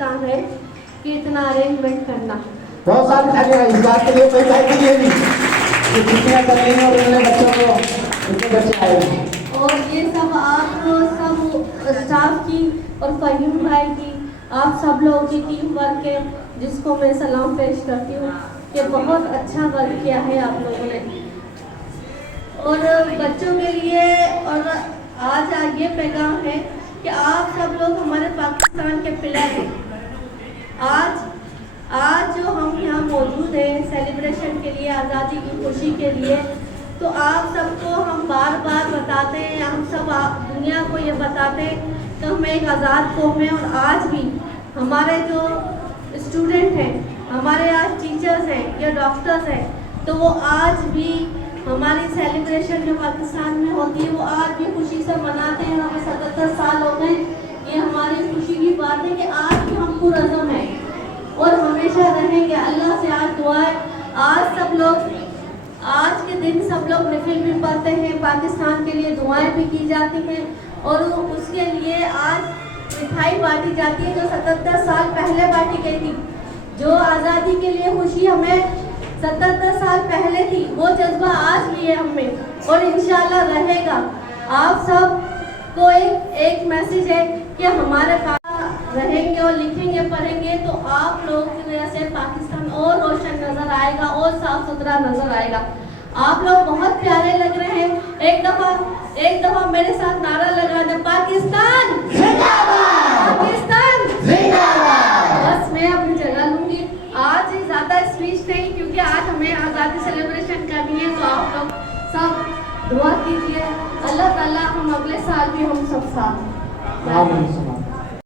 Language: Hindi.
काम है कि इतना अरेंजमेंट करना। बहुत सारे धन्यवाद इस बात के लिए, कोई बात नहीं है भी कि छुट्टियां कर लेंगे और उन्होंने बच्चों को इतने बच्चे आए हैं। और ये सब आप सब स्टाफ की और फहीम भाई की, आप सब लोगों की टीम वर्क है, जिसको मैं सलाम पेश करती हूँ कि बहुत अच्छा वर्क किया है आप लोगों ने। और बच्चों के लिए और आज ये पैगाम है कि आप सब लोग हमारे पाकिस्तान के पिलर हैं। आज जो हम यहाँ मौजूद हैं सेलिब्रेशन के लिए, आज़ादी की खुशी के लिए, तो आप सबको हम बार बार बताते हैं, हम सब दुनिया को ये बताते हैं कि हम एक आज़ाद कौम हैं। और आज भी हमारे जो स्टूडेंट हैं, हमारे आज टीचर्स हैं या डॉक्टर्स हैं, तो वो आज भी हमारी सेलिब्रेशन जो पाकिस्तान में होती है वो आज भी खुशी से मनाते हैं। हमें 77 साल हो गए। ये हमारी खुशी की बात है कि आज भी हम पुरअज़म हैं और हमेशा रहेंगे। अल्लाह से आज दुआ है, आज सब लोग आज के दिन सब लोग नफिल भी पढ़ते हैं, पाकिस्तान के लिए दुआएं भी की जाती हैं और उसके लिए आज मिठाई बांटी जाती है जो 77 साल पहले बांटी गई थी। जो आज़ादी के लिए खुशी हमें 77 साल पहले थी, वो जज्बा आज भी है हमें और इंशाल्लाह रहेगा। आप सब को एक मैसेज है कि हमारे पास रहेंगे और लिखेंगे पढ़ेंगे तो आप लोगों की वजह से पाकिस्तान और रोशन नजर आएगा और साफ सुथरा नजर आएगा। आप लोग बहुत प्यारे लग रहे हैं। एक दफा मेरे साथ नारा लगा दे, पाकिस्तान जिंदाबाद, पाकिस्तान जिंदाबाद। बस मैं अपनी जगह लूंगी। आज ज्यादा स्पीच नहीं क्योंकि आज हमें आज़ादी सेलिब्रेशन करनी है, तो आप लोग सब दुआ कीजिए। अल्लाह ताला हम अगले साल भी हम सब साथ।